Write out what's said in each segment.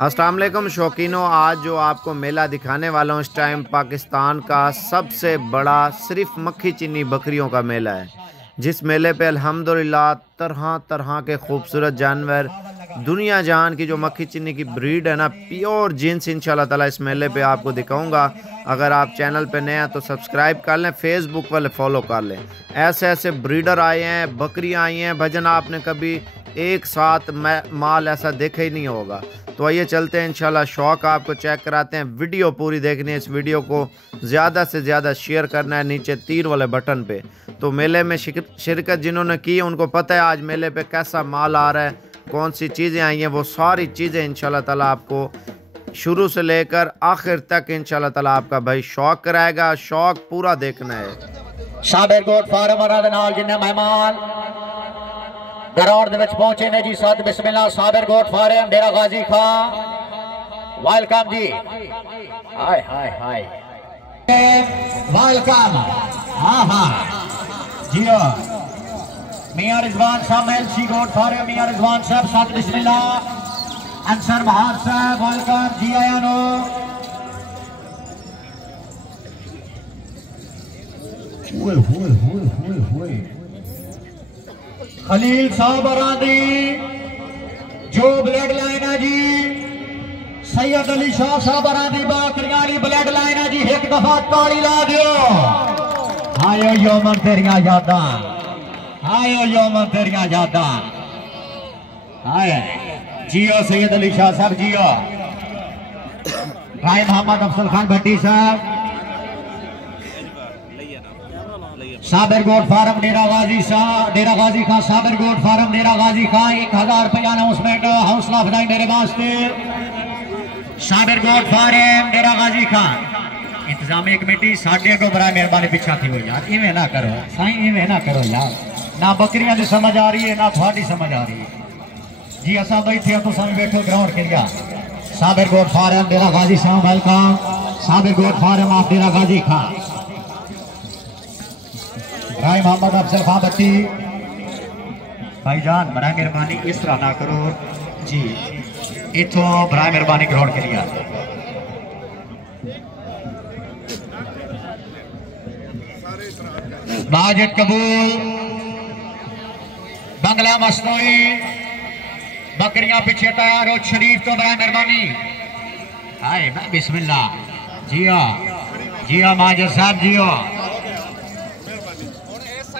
अस्सलाम वालेकुम शौकीनों, आज जो आपको मेला दिखाने वाला हूँ इस टाइम पाकिस्तान का सबसे बड़ा सिर्फ मक्खी चीनी बकरियों का मेला है, जिस मेले पे अल्हम्दुलिल्लाह तरह तरह के खूबसूरत जानवर दुनिया जहान की जो मक्खी चीनी की ब्रीड है ना, प्योर जीन्स इंशाल्लाह ताला इस मेले पे आपको दिखाऊंगा। अगर आप चैनल पे नए हैं तो सब्सक्राइब कर लें, फेसबुक वाले फॉलो कर लें। ऐसे ऐसे ब्रीडर आए हैं, बकरियां आई हैं भजन, आपने कभी एक साथ माल ऐसा देखा ही नहीं होगा। तो आइए चलते हैं इंशाल्लाह, शौक आपको चेक कराते हैं। वीडियो पूरी देखनी है, इस वीडियो को ज़्यादा से ज़्यादा शेयर करना है नीचे तीर वाले बटन पे। तो मेले में शिरकत जिन्होंने की है उनको पता है आज मेले पे कैसा माल आ रहा है, कौन सी चीज़ें आई हैं, वो सारी चीज़ें इंशाल्लाह ताला आपको शुरू से लेकर आखिर तक इंशाल्लाह ताला आपका भाई शौक कराएगा। शौक पूरा देखना है। शाबिर गोट फार्म नाल जिन्ने मेहमान ग्राउंड दे विच पहुंचे ने जी, सद बिस्मिल्लाह। शाबिर गोट फार्म डेरा गाजी खान, वेलकम जी। हाय हाय हाय, वेलकम। हाँ हाँ जियो मियां रिजवान साहब, एलसी गोट फार्म मियां रिजवान साहब, सद बिस्मिल्लाह। अंसर बहार साहब, वेलकम जी आया नो। हुए हुए हुए हुए हुए खलील साहब अरादी जो ब्लड लाइन है जी, सैयद अली शाह साहब अरादी बाकरियाली ब्लड लाइन है जी, एक दफा ताली ला दियो। आयो यौमन तेरिया यादा, आयो यौमन तेरिया यादा। आए जियो सैयद अली शाह साहब, जियो राय मोहम्मद अफसल खान भट्टी साहब, साबिर गोट फार्म डेरा गाजी शाह, डेरा गाजी खान, साबिर गोट फार्म डेरा गाजी खान, 1000 रुपया अनाउंसमेंट हौसला अफजाई मेरे वास्ते। Sabir goat farm Dera Ghazi Khan, इंतजामी committee साढ़े को बड़ा मेहरबानी पिछा थी हो यार, इवें ना करो साईं, इवें ना करो यार। ना बकरियां की समझ आ रही है ना थोड़ी समझ आ रही है जी। असा बैठे तो समय बैठो ग्राउंड के लिया। Sabir goat farm Dera Ghazi Shah, welcome. Sabir goat farm आप डेरा गाजी खान, राय मोहम्मद अफजल खान भट्टी भाईजान, बड़ा मेहरबानी इस तरह ना करो जी, इथों बड़ा मेहरबानी ग्राउंड के लिए। बाजट कबूल, बंगला मसनोई, बकरियां पीछे तैयार हो, शरीफ तो बड़ा मेहरबानी। हाय मैं बिस्मिल्लाह, जिया जिया माजर साहब, जियो।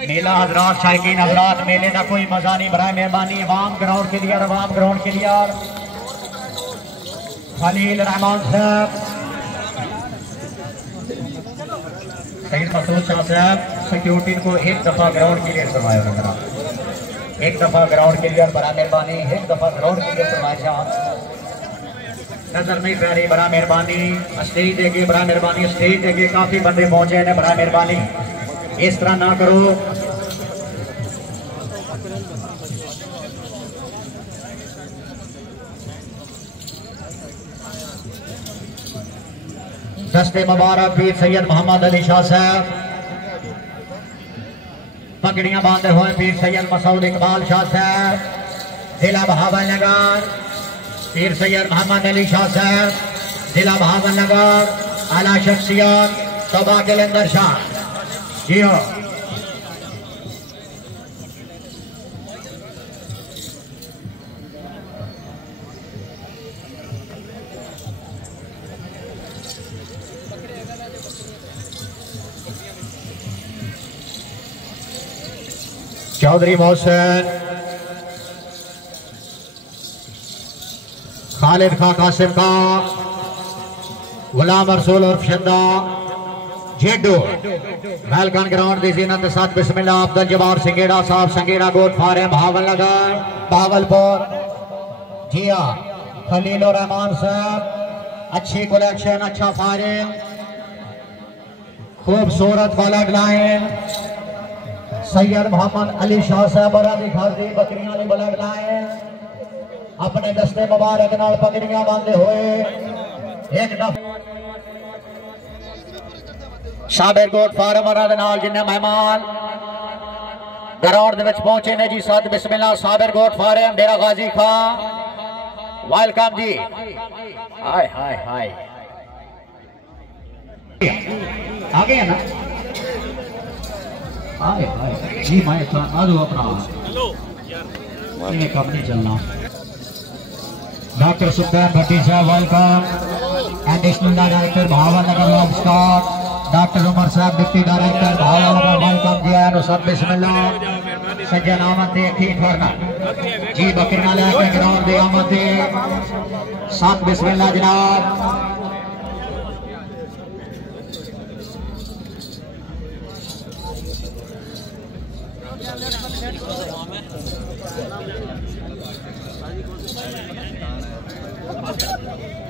मेला हजरात शायकीन हजरात, मेले का कोई मजा नहीं, बड़ा मेहरबानी अवाम ग्राउंड के लिए, अवाम ग्राउंड के लिए। खलील रहमान साहब, सईद मसूद शाह साहब, सिक्योरिटी को एक दफा ग्राउंड के लिए करवाया रखना, एक दफा ग्राउंड के लिए, बड़ा मेहरबानी एक दफा ग्राउंड के लिए करवाया। नजर नहीं पा रही, बड़ा मेहरबानी स्टेज देगी, बड़ा मेहरबानी स्टेज देगी, काफी बंदे पहुंचे हैं, बड़ा मेहरबानी इस तरह ना करो। दस्ते मुबारक पीर सैयद मोहम्मद अली शाह साहब, पगड़ियां बांधे हुए पीर सैयद मसूद इकबाल शाह साहब, जिला बहावलनगर। पीर सैयद मोहम्मद अली शाह साहब, जिला बहावलनगर। आला शख्सियत तोबा कलंदर शाह, जी हो। चौधरी मोहसिन, खालिद खां कासिम का, गुलाम रसूल उर्फ शिंदा जेडो, वेलकम ग्राउंड दी जीनत साथ बिस्मिल्लाह। अब्दुल जब्बार संगेड़ा साहब, संगेड़ा गोट फार्म भावलनगर भावलपुर, जिया। खलील रहमान साहब, अच्छी कलेक्शन, अच्छा फायरिंग, खूबसूरत ब्लड लाइन। सैयद मोहम्मद अली शाह साहब बकरियां ने ब्लड लाइन, अपने दस्ते मुबारक नाल पगड़ियां बांधे हुए एक दफा। शाबिर गोट फार्म नाल जिन्ने मेहमान ग्राउंड दे विच पहुंचे ने जी, सद बिस्मिल्लाह। Sabir goat farm Dera Ghazi Khan, welcome जी। हाय हाय हाय आ गए ना। हाय हाय जी मैं आ दो अपना कब नहीं चलना। डॉक्टर सुखदेव भट्टी साहब welcome. Additional director Bhavnagar livestock doctor Umar साहब deputy director Bhavnagar welcome ji. आनो सब बिस्मिल्लाह सज्जन आमद दे ठीक करना जी। बकरियां लेके ग्राउंड दे आमद दे सब बिस्मिल्लाह जनाब।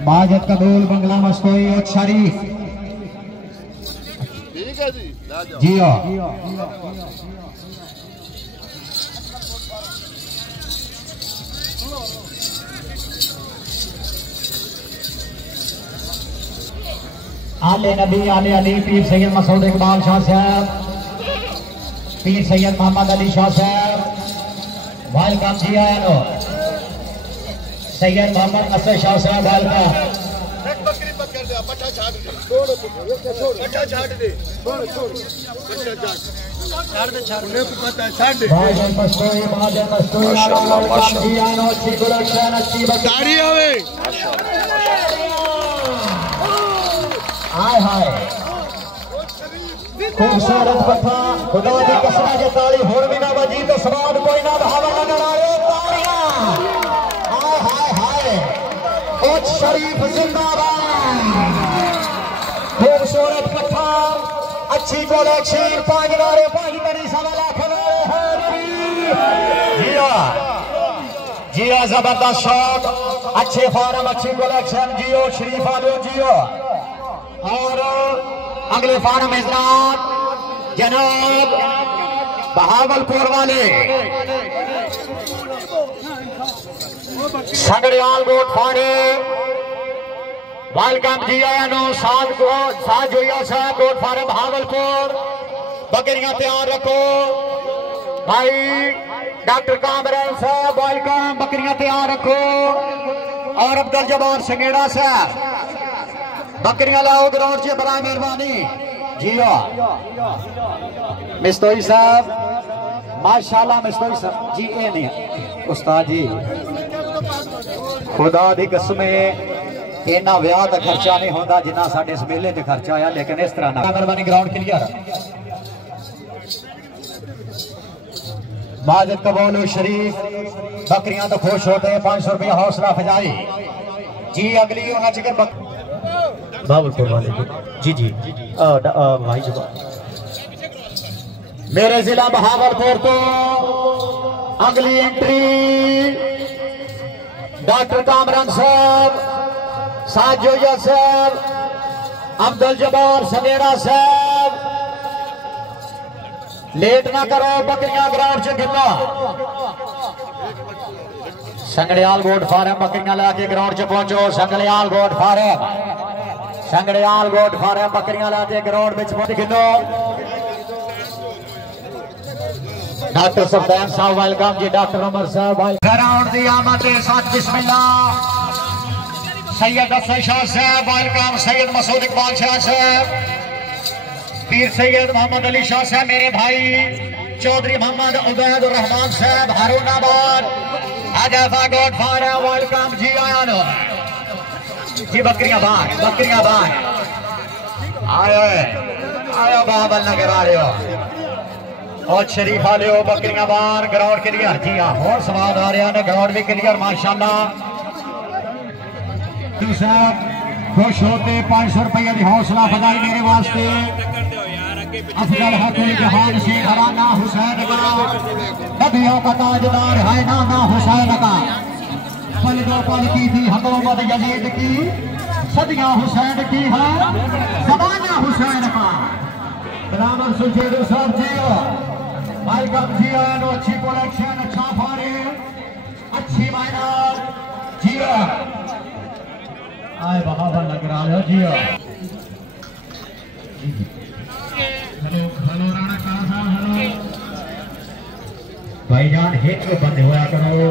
माजिद कबूल बंगला मस्तोई और शरीफ ठीक है जी जी हाँ। आले नबी आले अली पीर सैयद मसूद इकबाल शाह साहब, पीर सैयद मोहम्मद अली शाह साहब वेलकम जी। आनो सैयद मोहम्मद असद शाह साहब वेलकम। खूबसूरत पट्टा खुदा की कसम है ताली होर भी ना बजी तो स्वाद कोई ना भावा नजर आ रहे तालियां। हाय हाय हाय उच्च शरीफ जिंदाबाद। खूबसूरत पट्टा अच्छी कलेक्शन 5 नारे 5 तरी सवा लाख जियो जबरदस्त शॉट अच्छे फार्म अच्छी कलेक्शन जियो शरीफ आलो जियो। और अगले फार्म हजरात जनाब बहावलपुर वाले संगड़ियाल गोट फाड़े वेलकम जी। आया साथ जोया साहब गोट फाड़े बहावलपुर। बकरियां तैयार रखो भाई। डॉक्टर कामरान साहब वेलकम। बकरियां तैयार रखो। और अब्दुल जब्बार संगेड़ा साहब बकरियां लाओ ग्राउंड से बड़ा मेहरबानी जी। मिस्तोई साहब माशाल्लाह मिस्तोई साहब जी ए नहीं उस्ताद जी खुदा दी कसम इन्ना व्याह का खर्चा नहीं होता जिन्ना साडे इस मेले ते खर्चा आया। लेकिन इस तरह ना मेहरबानी ग्राउंड क्लियर। माजिद कबूल शरीफ बकरियां तो खुश होते हैं। 500 रुपया हौसला अफजाई जी। अगली होना चाहिए बाबुलपुर वाले जी जी भाई जी। मेरे जिला बहावलपुर तो अगली एंट्री डॉक्टर कामरान साहब, साजोया साहब, अब्दुल जब्बार सनेरा साहब। लेट ना करो बकरियां ग्राउंड से गिरना। संगड़ियाल गोट फार्म बकरियां लाके ग्राउंड से पहुंचो। संगड़ियाल गोट फार्म संगड़ियाल गोट फार्म बकरियां लाके ग्राउंड में पहुंच गिनो। डॉक्टर सुखदैन साहब वेलकम जी। डॉक्टर उमर साहब ग्राउंड दी आमद के साथ बिस्मिल्लाह। सैयद असद शाह साहब वेलकम। सैयद मसूद इकबाल शाह साहब, पीर सैयद मोहम्मद अली शाह साहब, मेरे भाई चौधरी मोहम्मद उबैद रहमान साहब हारूनाबाद आजाफा गोट फार्म वेलकम जी। आया नो जी। बकरियां बाहर आयो आयो बाबल नगर आ रहे हो और शरीफ वाले हो। बकरियां बाहर ग्राउंड क्लियर जी। हाँ और स्वाद आ रहा है ग्राउंड भी क्लियर माशाल्लाह। खुश होते 500 रुपये की हौसला अफजाई मेरे वास्ते। अफजल हकुल जहान से घराना हुसैन का नबियों का ताजदार है नाना हुसैन का। पल दो पल की थी हुकूमत यजीद की, सदियां हुसैन की है ज़माना हुसैन का। बराबर सुचेदो साहब जी वेलकम जी। आनो अच्छी कलेक्शन अच्छा फारे अच्छी मैदान जी। आए बहावर लग रहा है जी। हेलो हेलो राणा कहाँ था। हेलो भाईजान हिट में बंद हुआ करो।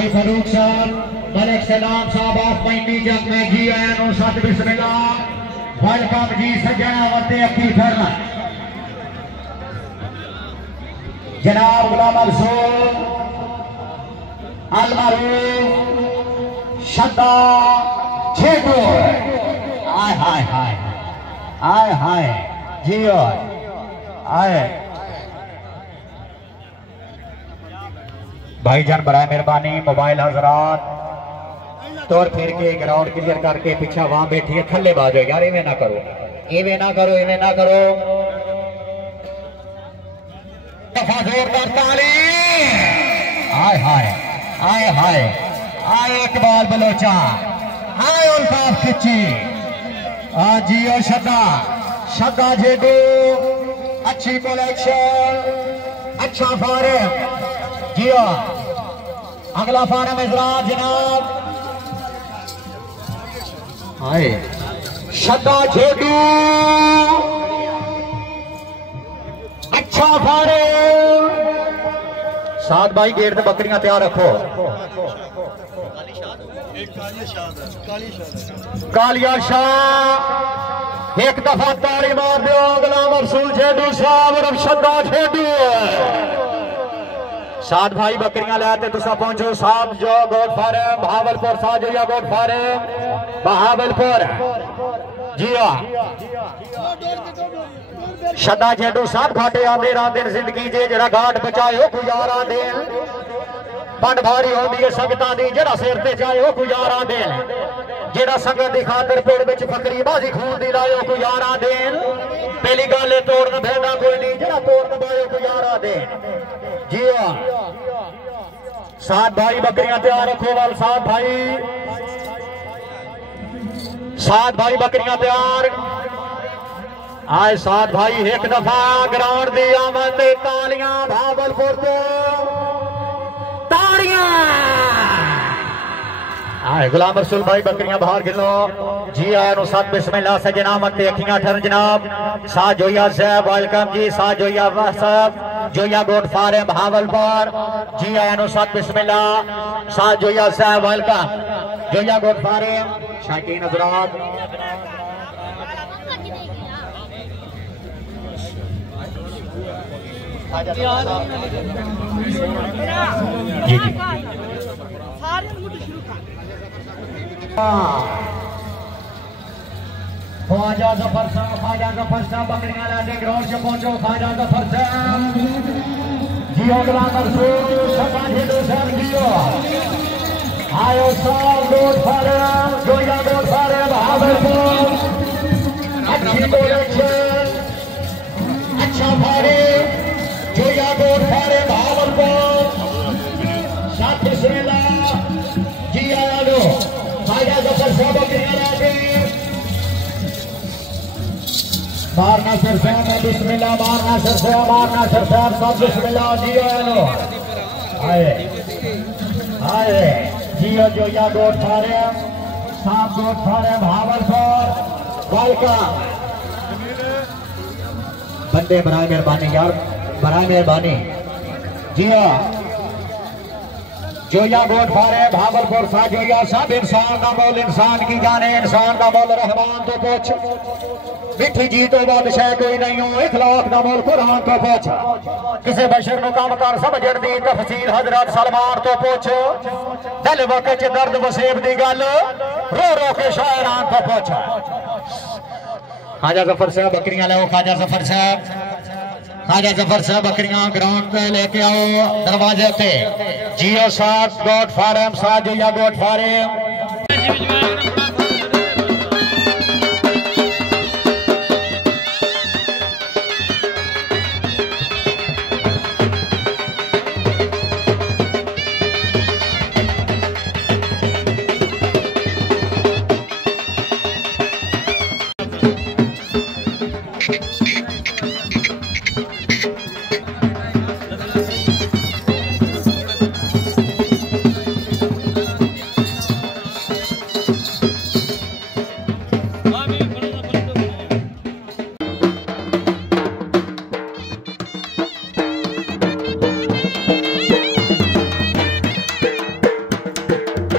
भाई फरूक साहब मलिक सलाम साहब ऑफ माइंडी जंग में जी आया नो सत बिस्मिल्लाह वेलकम जी सजना वते अक्की फरना जनाब गुलाम मंसूर अलमारूफ शद्दा छेडो आय हाय हाय आय हाय जी आए भाईजान बड़ा मेहरबानी मोबाइल हजरात तौर फिर के ग्राउंड क्लियर करके पीछा वहां बैठी है थल्ले बाजो यार इवें ना करो इवें ना करो इवें ना करो जोरदार ताली आय हाय आय हाय आय इकबाल बलोचा आय उल्फाफ खिची जियो शदा शदा जेडो अच्छी कलेक्शन अच्छा फारम जियो अगला फारम इजरात जनाब हाय शदा जेडू अच्छा फारम साथ भाई गेट पे बकरियां तैयार रखो कालिया शाह एक दफा ताली मार दो गुलाम रसूल जेडू साहब और शदा जेडू साथ भाई बकरियां लाते तुसा पहुंचो साहब जो गोट फार्म बहावलपुर साजोया गोट फार्म बहावलपुर जी शदा जेडू साहब घाटे आंदे रांदे जिंदगी जे जरा घाट बचाए गुजारा दे पंड भारी होंदी है संगतां दी जरा सिर ते जाए गुजारा दे जेड़ा संगत दी खातर पेड़ विच फकरी बाजी खून दी लाए गुजारा दे पहली गल तोड़न भेड़ा कोई नहीं जरा तोड़न बाए गुजारा दे जी साथ भाई बकरियां तैयार रखो वाल साथ भाई बकरियां तैयार आए साथ भाई एक दफा ग्राउंड दी आमद तालियां भावलपुर तो तालियां आए गुलाम रसूल भाई बकरियां बाहर गिनो जी आया नो साथ बिस्मिल्लाह से जनाब ते अखियां ठर जनाब सा जोया साहब वेलकम जी सा जोया साहब जोया गोट फार्म बहावलपुर जी आया नो साथ बिस्मिल्लाह सा जोया साहब वेलकम जोया गोट फार्म शाकीन हजरात जी जी ख्वाजा जफर साहब बकरियां लाने ग्राउंड से पहुंचो ख्वाजा जफर साहब जियो गुलाम रसूल शदा जेडू साहब जियो आयो साहब goat farm Joya goat farm Bahawalpur अच्छी कलेक्शन अच्छा फारे जोया गोट फार्म बहावलपुर साथ बिस्मिल्लाह जी आया लो ख्वाजा जफर साहब बकरियां लाने मारना सर साहब बिस्मिल्लाह मारना सर साहब सब बिस्मिल्लाह जियो लो आए जियो जोया गोट फार्म साहब गोट फार्म बहावलपुर वेलकम बंदे बराए मेहरबानी यार बराए मेहरबानी जियो जोया गोट फार्म बहावलपुर सा जोया सब इंसान का मोल इंसान की जाने इंसान का मोल रहमान तो पूछ मिठी जी तो बादशाह कोई नहीं हो इखलाक दा मोल कुरान तो पूछ किसी बशर नु काम कर समझण दी तफसील हजरत सलमान तो पूछ दिल वक्त दर्द वसेब दी गल रो रो के शायरान तो पूछ ख्वाजा जफर साहब बकरियां लाओ ख्वाजा जफर साहब बकरियां ग्राउंड पे लेके आओ दरवाजे पे जियो साथ गोट फार्म साथ जोया गोट फार्म है।